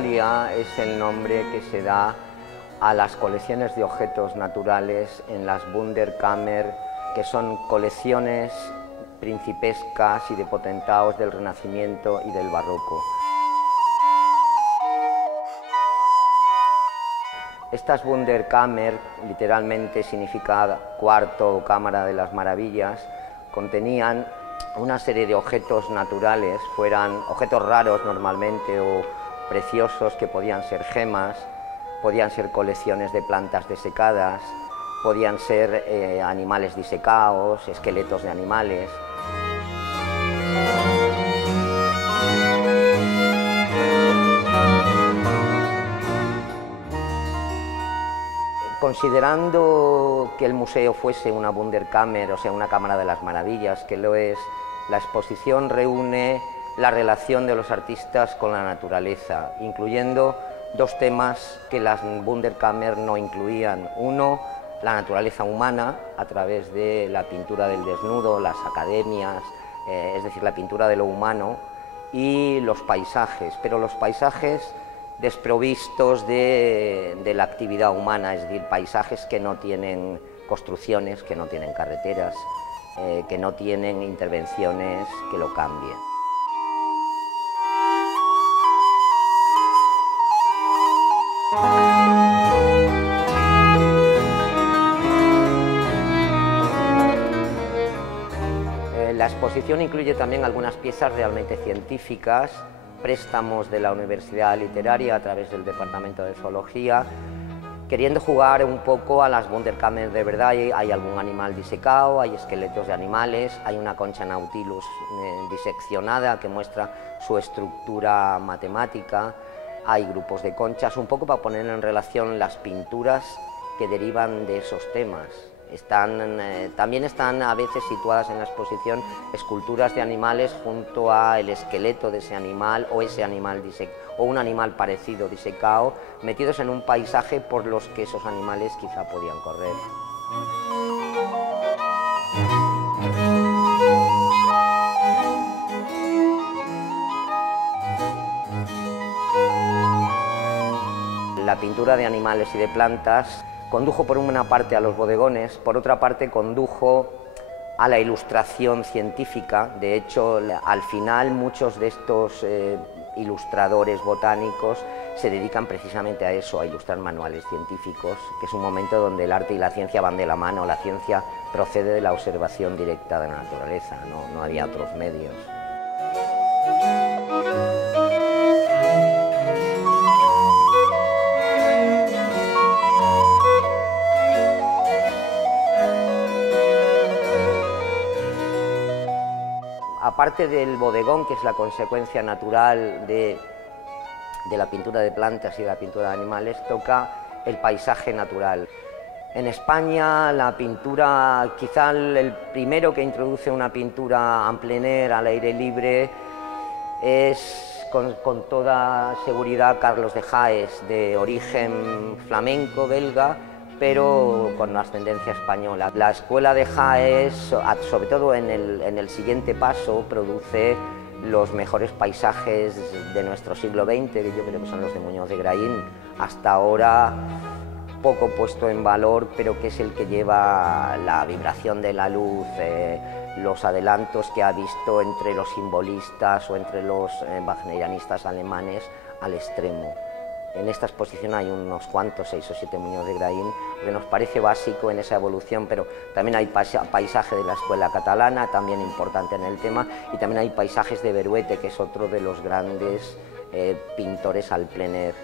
Naturalia es el nombre que se da a las colecciones de objetos naturales en las Wunderkammer, que son colecciones principescas y de potentados del Renacimiento y del Barroco. Estas Wunderkammer, literalmente significa cuarto o cámara de las maravillas, contenían una serie de objetos naturales, fueran objetos raros normalmente o preciosos, que podían ser gemas, podían ser colecciones de plantas desecadas, podían ser animales disecados, esqueletos de animales. Considerando que el museo fuese una Wunderkammer, o sea, una cámara de las maravillas, que lo es, la exposición reúne la relación de los artistas con la naturaleza, incluyendo dos temas que las Wunderkammer no incluían. Uno, la naturaleza humana, a través de la pintura del desnudo, las academias, es decir, la pintura de lo humano, y los paisajes, pero los paisajes desprovistos de la actividad humana, es decir, paisajes que no tienen construcciones, que no tienen carreteras, que no tienen intervenciones que lo cambien. La exposición incluye también algunas piezas realmente científicas, préstamos de la Universidad Literaria a través del Departamento de Zoología, queriendo jugar un poco a las Wunderkammer de verdad. Hay algún animal disecado, hay esqueletos de animales, hay una concha Nautilus diseccionada que muestra su estructura matemática, hay grupos de conchas, un poco para poner en relación las pinturas que derivan de esos temas. También están a veces situadas en la exposición esculturas de animales junto al esqueleto de ese animal o ese animal o un animal parecido disecado, metidos en un paisaje por los que esos animales quizá podían correr. La pintura de animales y de plantas condujo por una parte a los bodegones, por otra parte condujo a la ilustración científica. De hecho, al final muchos de estos ilustradores botánicos se dedican precisamente a eso, a ilustrar manuales científicos, que es un momento donde el arte y la ciencia van de la mano. La ciencia procede de la observación directa de la naturaleza, no había otros medios. Aparte del bodegón, que es la consecuencia natural de la pintura de plantas y de la pintura de animales, toca el paisaje natural. En España la pintura, quizá el primero que introduce una pintura en plein air, al aire libre, es con toda seguridad Carlos de Haes, de origen flamenco belga, pero con ascendencia española. La escuela de Haes, sobre todo en el siguiente paso, produce los mejores paisajes de nuestro siglo XX, que yo creo que son los de Muñoz de Graín, hasta ahora poco puesto en valor, pero que es el que lleva la vibración de la luz, los adelantos que ha visto entre los simbolistas o entre los wagnerianistas alemanes al extremo. En esta exposición hay unos cuantos, 6 o 7 Muñoz de Graín, que nos parece básico en esa evolución, pero también hay paisaje de la escuela catalana, también importante en el tema, y también hay paisajes de Beruete, que es otro de los grandes pintores al plein air.